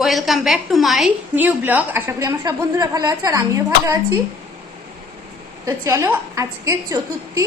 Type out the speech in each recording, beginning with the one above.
Welcome back to my new blog আশা করি আমার সব বন্ধুরা ভালো আছে আর আমিও ভালো আছি। তো চলো আজকে চতুর্থী,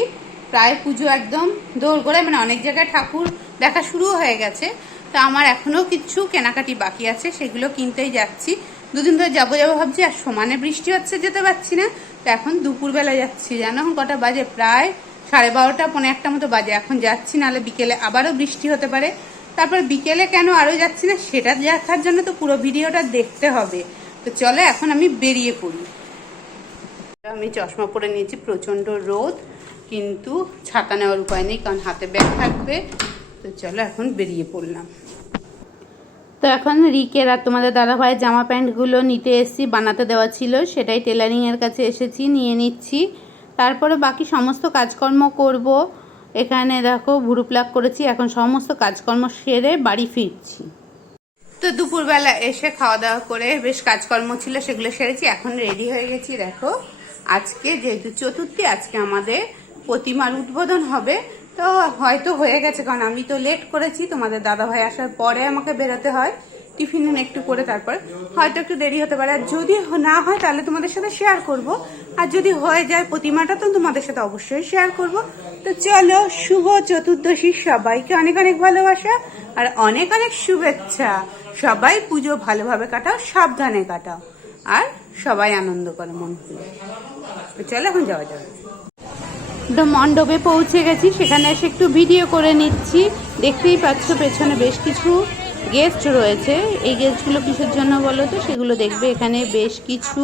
প্রায় পুজো একদম দোরগোড়ায় মানে অনেক জায়গায় ঠাকুর দেখা শুরু হয়ে গেছে। তো আমার এখনও কিছু কেনাকাটি বাকি আছে, সেগুলো কিনতেই যাচ্ছি। দুদিন ধরে যাব যাব ভাবছি, আর সমানে বৃষ্টি হচ্ছে, যেতে পারছি না। তো এখন দুপুরবেলা যাচ্ছি, জানো? কটা বাজে? প্রায় সাড়ে বারোটা পনেরো একটা মতো বাজে। এখন যাচ্ছি, নাহলে বিকেলে আবারও বৃষ্টি হতে পারে। তারপর বিকেলে কেন আরও যাচ্ছি না, সেটা দেখার জন্য তো পুরো ভিডিওটা দেখতে হবে। তো চলো, এখন আমি বেরিয়ে পড়ি। আমি চশমা পরে নিয়েছি, প্রচণ্ড রোদ, কিন্তু ছাতা নেওয়ার উপায় নেই, কারণ হাতে ব্যাগ থাকবে। তো চলো, এখন বেরিয়ে পড়লাম। তো এখন রিকের আর তোমাদের দাদাভাইয়ের জামা প্যান্টগুলো নিতে এসেছি, বানাতে দেওয়া ছিল, সেটাই টেলারিংয়ের কাছে এসেছি, নিয়ে নিচ্ছি। তারপরে বাকি সমস্ত কাজকর্ম করব। এখানে দেখো ভুরু প্লাক করেছি, এখন সমস্ত কাজকর্ম সেরে বাড়ি ফিরছি। তো দুপুরবেলা এসে খাওয়া দাওয়া করে বেশ কাজকর্ম ছিল, সেগুলো সেরেছি, এখন রেডি হয়ে গেছি, দেখো। আজকে যেহেতু চতুর্থী, আজকে আমাদের প্রতিমার উদ্বোধন হবে। তো হয়তো হয়ে গেছে, কারণ আমি তো লেট করেছি, তোমাদের দাদাভাই আসার পরে আমাকে বেরোতে হয়। টিফিন একটু করে তারপর। হয়তো একটু দেরি হতে পারে। আর যদি না হয়, তাহলে তোমাদের সাথে শেয়ার করব। আর যদি হয়ে যায় প্রতিমাটা, তো তোমাদের সাথে অবশ্যই শেয়ার করব। তো চলো, শুভ চতুর্দশী সবাইকে অনেক অনেক ভালোবাসা আর অনেক অনেক শুভেচ্ছা। সবাই পুজো ভালোভাবে কাটাও, সাবধানে কাটাও। আর সবাই আনন্দ করে মন খুলে। চলো, এখন যাওয়া যাবে মণ্ডপে পৌঁছে গেছি। সেখানে এসে একটু ভিডিও করে নিচ্ছি। দেখতেই পাচ্ছ, পেছনে বেশ কিছু গেস্ট রয়েছে। এই গেস্টগুলো কিসের জন্য বলো তো? সেগুলো দেখবে এখানে বেশ কিছু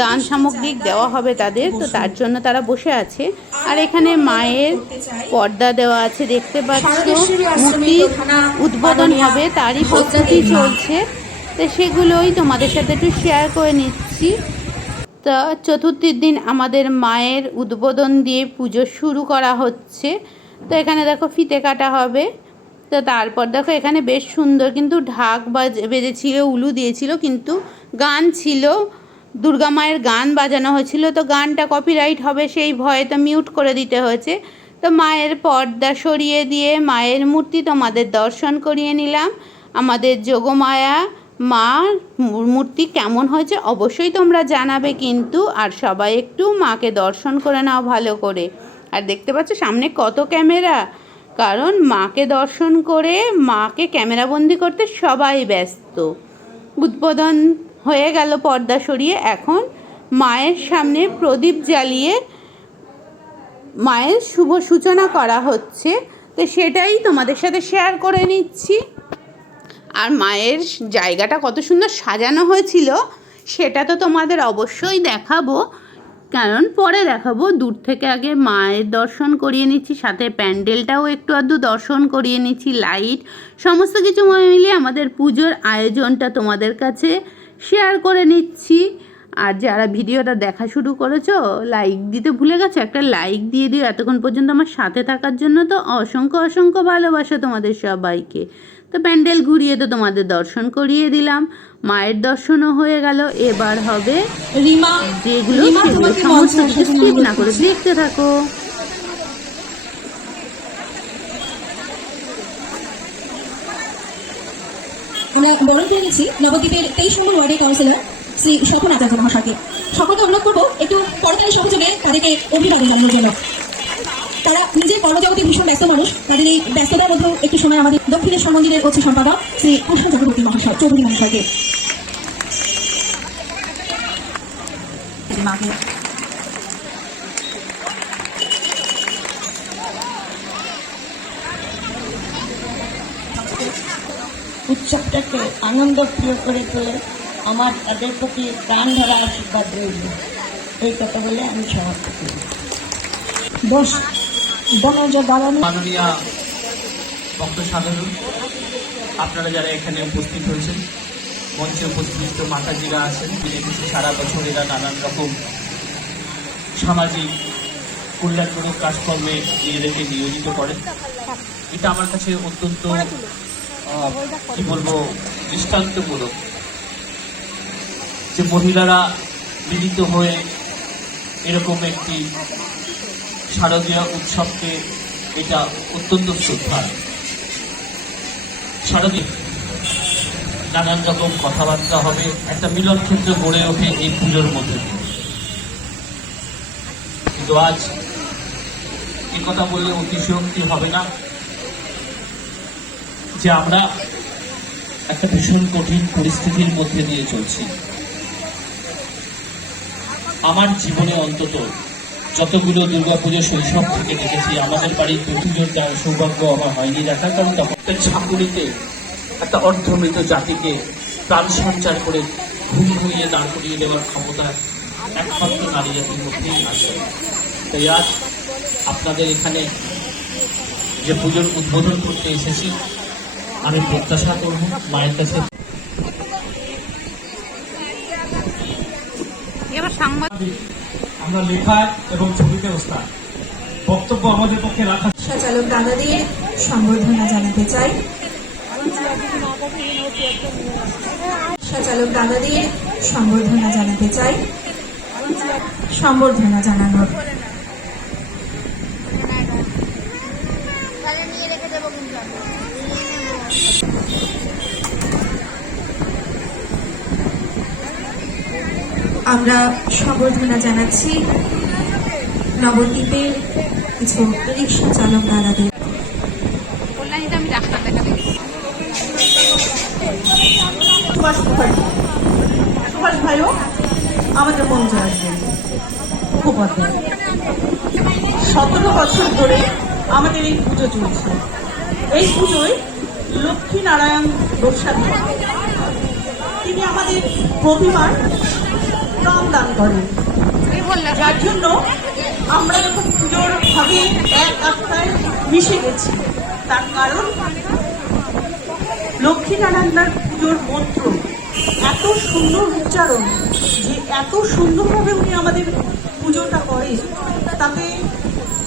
দান সামগ্রিক দেওয়া হবে তাদের, তো তার জন্য তারা বসে আছে। আর এখানে মায়ের পর্দা দেওয়া আছে, দেখতে পাচ্ছ। মূর্তি উদ্বোধন হবে, তারই প্রস্তুতি চলছে। তো সেগুলোই তোমাদের সাথে একটু শেয়ার করে নিচ্ছি। তা চতুর্থীর দিন আমাদের মায়ের উদ্বোধন দিয়ে পুজো শুরু করা হচ্ছে। তো এখানে দেখো ফিতে কাটা হবে। তো তারপর দেখো এখানে বেশ সুন্দর কিন্তু ঢাক বাজ বেজেছিল, উলু দিয়েছিল, কিন্তু গান ছিল, দুর্গা মায়ের গান বাজানো হয়েছিল, তো গানটা কপিরাইট হবে সেই ভয়ে তো মিউট করে দিতে হয়েছে। তো মায়ের পর্দা সরিয়ে দিয়ে মায়ের মূর্তি তোমাদের দর্শন করিয়ে নিলাম। আমাদের যোগমায়া মা মূর্তি কেমন হয়েছে অবশ্যই তোমরা জানাবে কিন্তু, আর সবাই একটু মাকে দর্শন করে নাও ভালো করে। আর দেখতে পাচ্ছ সামনে কত ক্যামেরা? কারণ মাকে দর্শন করে মাকে ক্যামেরাবন্দি করতে সবাই ব্যস্ত। উদ্বোধন হয়ে গেল পর্দা সরিয়ে। এখন মায়ের সামনে প্রদীপ জ্বালিয়ে মায়ের শুভ সূচনা করা হচ্ছে। তো সেটাই তোমাদের সাথে শেয়ার করে নিচ্ছি। আর মায়ের জায়গাটা কত সুন্দর সাজানো হয়েছিল, সেটা তো তোমাদের অবশ্যই দেখাবো। কারণ পরে দেখাবো। দূর থেকে আগে মায়ের দর্শন করিয়ে নিচ্ছি, সাথে প্যান্ডেলটাও একটু আধটু দর্শন করিয়ে নিচ্ছি, লাইট, সমস্ত কিছু মিলিয়ে আমাদের পুজোর আয়োজনটা তোমাদের কাছে শেয়ার করে নিচ্ছি। আর যারা ভিডিওটা দেখা শুরু করেছ লাইক দিতে ভুলে গেছো, একটা লাইক দিয়ে দিও। এতক্ষণ পর্যন্ত আমার সাথে থাকার জন্য তো অসংখ্য অসংখ্য ভালোবাসা তোমাদের সবাইকে। তো প্যান্ডেল ঘুরিয়ে তো তোমাদের দর্শন করিয়ে দিলাম। মায়ের দর্শনও হয়ে গেল। এবার হবে যেগুলো সেগুলো সমস্ত কিছু স্কিপ না করে দেখতে থাকো। আমরা বরণ করে নিচ্ছি নবদ্বীপের তেইশ নম্বর ওয়ার্ডের কাউন্সিলর শ্রী স্বপন আচার্য মহাশয়কে। সকলকে অনুরোধ করব একটু করতালি সহযোগে তাদেরকে অভিবাদন জানানোর জন্য। তারা নিজের কর্মজগতে ভীষণ ব্যস্ত মানুষ। তাদের এই ব্যস্ততার মধ্যেও একটু সময় আমাদের দক্ষিণেশ্বর মন্দিরের অতি সম্পাদক শ্রী কৃষ্ণ চক্রবর্তী মহাশয় চৌধুরী মহাশয়কে। মাকে। উৎসবটাকে আনন্দ প্রিয় করে তোলে আমার তাদের প্রতি প্রাণ ধরা আশীর্বাদ রইল। এই কথা বলে আমি সমাপ্ত করি। দোষ মাননীয় ভক্ত সাধারণ, আপনারা যারা এখানে উপস্থিত হয়েছেন, মঞ্চে উপস্থিত মাতাজিরা আছেন কিছু সারা বছর এরা নানান রকম সামাজিক কল্যাণমূলক কাজকর্মে নিজেদেরকে নিয়োজিত করেন। এটা আমার কাছে অত্যন্ত কি বলব, দৃষ্টান্তমূলক যে মহিলারা মিলিত হয়ে এরকম একটি শারদীয় উৎসবকে এটা অত্যন্ত শ্রদ্ধার সারাদিন নানান রকম কথাবার্তা হবে, একটা মিলন ক্ষেত্র গড়ে ওঠে এই পুজোর মধ্যে। কিন্তু আজ এ কথা বললে অতিশয়োক্তি হবে না যে আমরা একটা ভীষণ কঠিন পরিস্থিতির মধ্যে দিয়ে চলছি। আমার জীবনে অন্তত যতগুলো দুর্গাপুজো শৈশব থেকে দেখেছি আমাদের বাড়ির পুজোর যার সৌভাগ্য আমার হয়নি দেখার কারণ তখন ঝাঁকুনিতে, একটা অর্ধমৃত জাতিকে প্রাণ সঞ্চার করে ঘুম ঘুরিয়ে দাঁড় করিয়ে দেওয়ার ক্ষমতা একমাত্র নারী জাতির মধ্যেই আছে। তাই আজ আপনাদের এখানে যে পুজোর উদ্বোধন করতে এসেছি, আমি প্রত্যাশা করব মায়ের কাছে। এবার সাংবাদ আমরা লেখায় এবং ছবিতে ওস্তাদ বক্তব্য আমাদের পক্ষে রাখা সঞ্চালক দাদাদের সম্বর্ধনা জানাতে চাই। সঞ্চালক দাদাদের সম্বর্ধনা জানাতে চাই। সম্বর্ধনা জানানোর তাহলে নিয়ে রেখে দেবো কিন্তু আমরা সম্বর্ধনা জানাচ্ছি। নবদ্বীপের কিছু রিক্সা চালক দাদাদের ভাইও আমাদের মঞ্চে আসবেন মুখোপাধ্যায় সতেরো বছর ধরে আমাদের এই পুজো চলছে। এই পুজোয় লক্ষ্মী নারায়ণ গোস্বামী তিনি আমাদের প্রতিমার দান করেন। যার জন্য আমরা যখন পুজোর ভাবে এক আত্মায় মিশে গেছি। তার কারণ লক্ষ্মীনারায়ণার পুজোর মন্ত্র এত সুন্দর উচ্চারণ যে এত সুন্দরভাবে উনি আমাদের পুজোটা করেন তাতে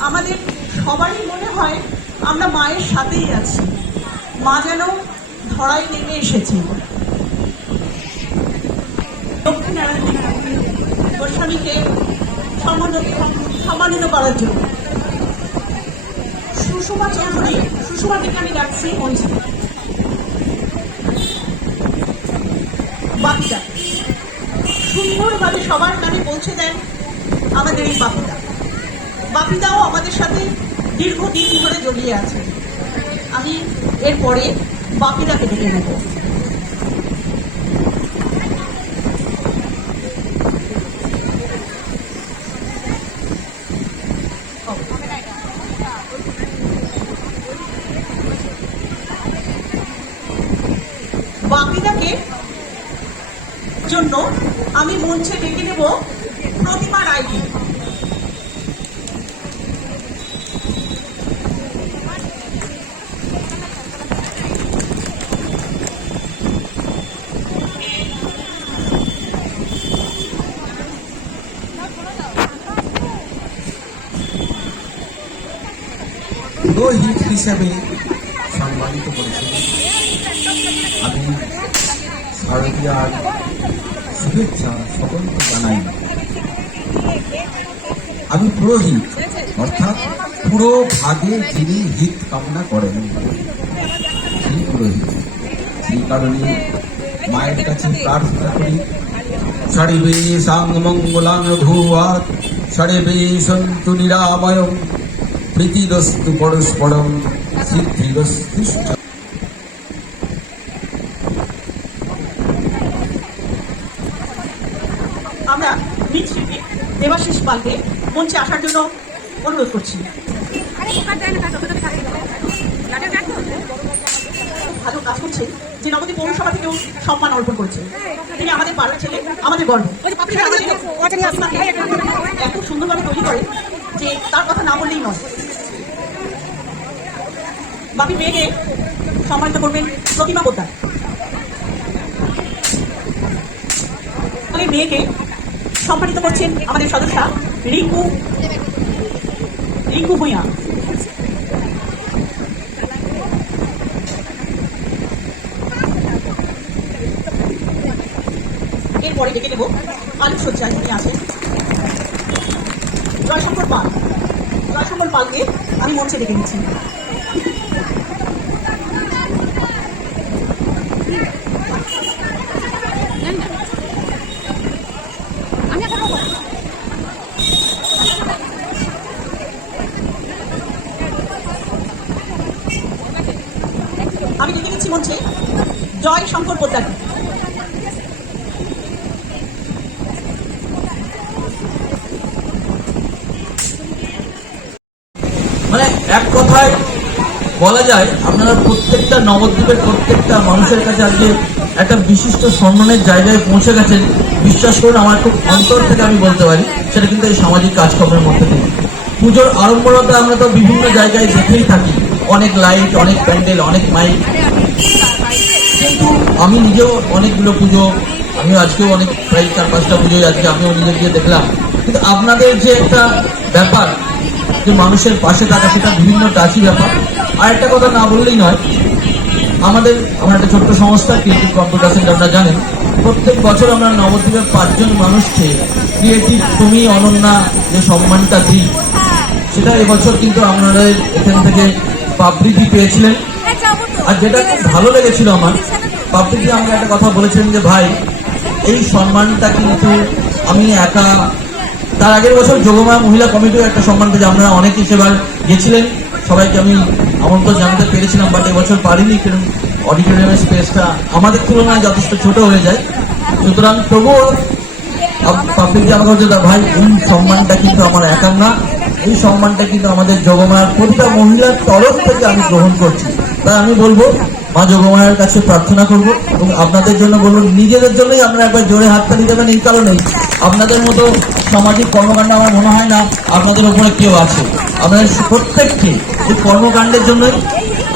আমাদের সবারই মনে হয় আমরা মায়ের সাথেই আছি। মা যেন ধরায় নেমে এসেছে লক্ষ্মীনারায়ণ গোস্বামীকে সম্মানিত করার জন্য। সুষমা চৌধুরী, সুষমা থেকে আমি ডাকছি মঞ্চে। বাপিদা সুন্দরভাবে সবার নামে পৌঁছে দেন আমাদের এই বাপিদা। বাপিদাও আমাদের সাথে দীর্ঘদিন ধরে জড়িয়ে আছে। আমি এরপরে বাপিদাকে ডেকে নেব বাপিদাকে জন্য আমি মঞ্চে ডেকে নেব প্রতিমা রায়কে পুরোহিত হিসেবে সম্মানিত করেছেন। আমি শারদীয়ার শুভেচ্ছা সকলকে জানাই। আমি পুরোহিত, অর্থাৎ পুরো ভাগে যিনি হিত কামনা করেন সেই পুরোহিত। সেই কারণে মায়ের কাছে প্রার্থনা করি ষড়িবে সাং মঙ্গলাং ভূয়াত ষড়িবে সন্তু নিরাময়। প্রীতিদস্তু পরস্পরম সিদ্ধিদস্তু আমরা দেবাশিস পালকে মঞ্চে আসার জন্য অনুরোধ করছি। ভালো কাজ করছে। যে নবদ্বীপ পৌরসভা থেকেও সম্মান অর্পণ করেছে। তিনি আমাদের পাড়ার ছেলে আমাদের গর্ব। এত সুন্দরভাবে তৈরি করে যে তার কথা না বললেই নয়। বাপি, মেয়েকে সম্মানিত করবেন প্রতিমা পোদ্দার। আমাদের মেয়েকে সম্মানিত করছেন আমাদের সদস্যা রিঙ্কু রিঙ্কু ভূঁইয়া। এরপরে ডেকে নেব আলোকসজ্জায় যিনি আছেন। জয়শঙ্কর পাল। জয়শঙ্কর পালকে আমি মঞ্চে ডেকে নিচ্ছি আমি এখন বলব। আমি ডেকে নিচ্ছি মঞ্চে জয় শঙ্কর পোদ্দার মানে এক কথায় বলা যায়, আপনারা প্রত্যেকটা নবদ্বীপের প্রত্যেকটা মানুষের কাছে আজকে একটা বিশিষ্ট সম্মানের জায়গায় পৌঁছে গেছেন। বিশ্বাস করুন, আমার খুব অন্তর থেকে আমি বলতে পারি, সেটা কিন্তু এই সামাজিক কাজকর্মের মধ্যে থেকে পুজোর আড়ম্বরতা আমরা তো বিভিন্ন জায়গায় দেখেই থাকি। অনেক লাইট অনেক প্যান্ডেল অনেক মাইক আমি নিজেও অনেকগুলো পুজো আমি আজকেও অনেক প্রায় চার পাঁচটা পুজোই আজকে আমিও নিজে গিয়ে দেখলাম। কিন্তু আপনাদের যে একটা ব্যাপার, যে মানুষের পাশে থাকা, সেটা বিভিন্ন টাচি ব্যাপার। আর একটা কথা না বললেই নয়, আমাদের, আমার একটা ছোট্ট সংস্থা ক্রিয়েটিভ কম্পিউটার সেন্টার আপনারা জানেন। প্রত্যেক বছর আমরা নবদ্বীপের পাঁচজন মানুষকে ক্রিয়েটিভ তুমি, অনন্যা, যে সম্মানটা দিই, সেটা এবছর কিন্তু আপনাদের এখান থেকে পাবলিকই পেয়েছিলেন। আর যেটা খুব ভালো লেগেছিল আমার পাবলিকই আমাকে একটা কথা বলেছেন যে, ভাই, এই সম্মানটা কিন্তু আমি একা তার আগের বছর যোগমায়া মহিলা কমিটিও একটা সম্মান পেয়েছে। আপনারা অনেকেই সেবার গেছিলেন। সবাইকে আমি আমন্ত্রণ জানাতে পেরেছিলাম, বাট এবছর পারিনি, কারণ অডিটোরিয়ামের স্পেসটা আমাদের তুলনায় যথেষ্ট ছোট হয়ে যায়। সুতরাং তবুও পাবলিক আমাকে বলছে, ভাই, এই সম্মানটা কিন্তু আমার একার না। এই সম্মানটা কিন্তু আমাদের যোগমায়ার প্রতিটা মহিলার তরফ থেকে আমি গ্রহণ করছি। তাই আমি বলব মা যোগমায়ের কাছে প্রার্থনা করব এবং আপনাদের জন্য বলুন নিজেদের জন্যই আপনারা একবার জোরে হাততালি দেবেন, এই কারণেই। আপনাদের মতো সামাজিক কর্মকাণ্ড আমার মনে হয় না আপনাদের উপরে কেউ আছে। আপনাদের প্রত্যেককে এই কর্মকাণ্ডের জন্যই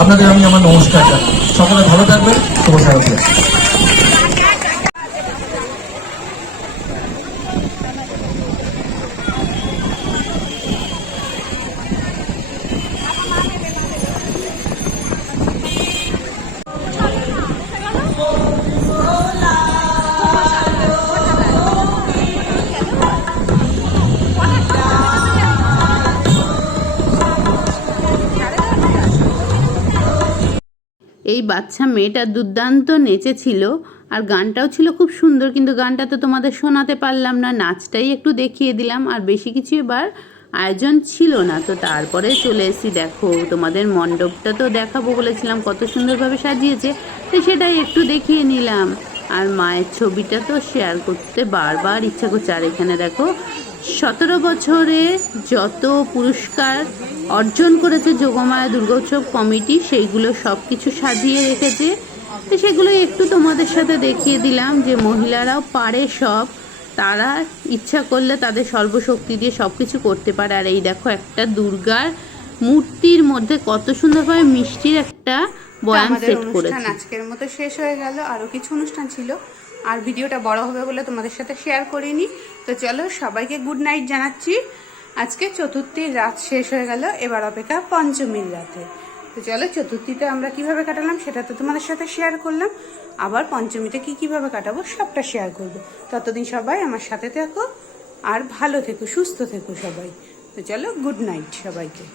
আপনাদের আমি আমার নমস্কার জানাই। সকলে ভালো থাকবেন শুভ শারদীয়া বাচ্চা মেয়েটা দুর্দান্ত নেচেছিল আর গানটাও ছিল খুব সুন্দর, কিন্তু গানটা তো তোমাদের শোনাতে পারলাম না, নাচটাই একটু দেখিয়ে দিলাম আর বেশি কিছু এবার আয়োজন ছিল না। তো তারপরে চলে এসেছি, দেখো তোমাদের মণ্ডপটা তো দেখাবো বলেছিলাম, কত সুন্দরভাবে সাজিয়েছে, তো সেটাই একটু দেখিয়ে নিলাম। আর মায়ের ছবিটা তো শেয়ার করতে বারবার ইচ্ছা করছে, আর এখানে দেখো সতেরো বছরে যত পুরস্কার অর্জন করেছে যোগমায়া দুর্গোৎসব কমিটি সেইগুলো সব কিছু সাজিয়ে রেখেছে। তো সেগুলো একটু তোমাদের সাথে দেখিয়ে দিলাম যে মহিলারাও পারে সব। তারা ইচ্ছা করলে তাদের সর্বশক্তি দিয়ে সব কিছু করতে পারে। আর এই দেখো একটা দুর্গার মূর্তির মধ্যে কত সুন্দরভাবে মিষ্টির একটা বয়ান সেট করেছে। আজকের মতো শেষ হয়ে গেল। আরও কিছু অনুষ্ঠান ছিল। আর ভিডিওটা বড় হবে বলে তোমাদের সাথে শেয়ার করিনি। তো চলো সবাইকে গুড নাইট জানাচ্ছি। আজকে চতুর্থীর রাত শেষ হয়ে গেল, এবার অপেক্ষা পঞ্চমীর রাতে। তো চলো চতুর্থীতে আমরা কীভাবে কাটালাম সেটা তো তোমাদের সাথে শেয়ার করলাম। আবার পঞ্চমীতে কি কীভাবে কাটাবো সবটা শেয়ার করব। ততদিন সবাই আমার সাথে থেকো আর ভালো থেকো, সুস্থ থেকো সবাই। তো চলো গুড নাইট সবাইকে।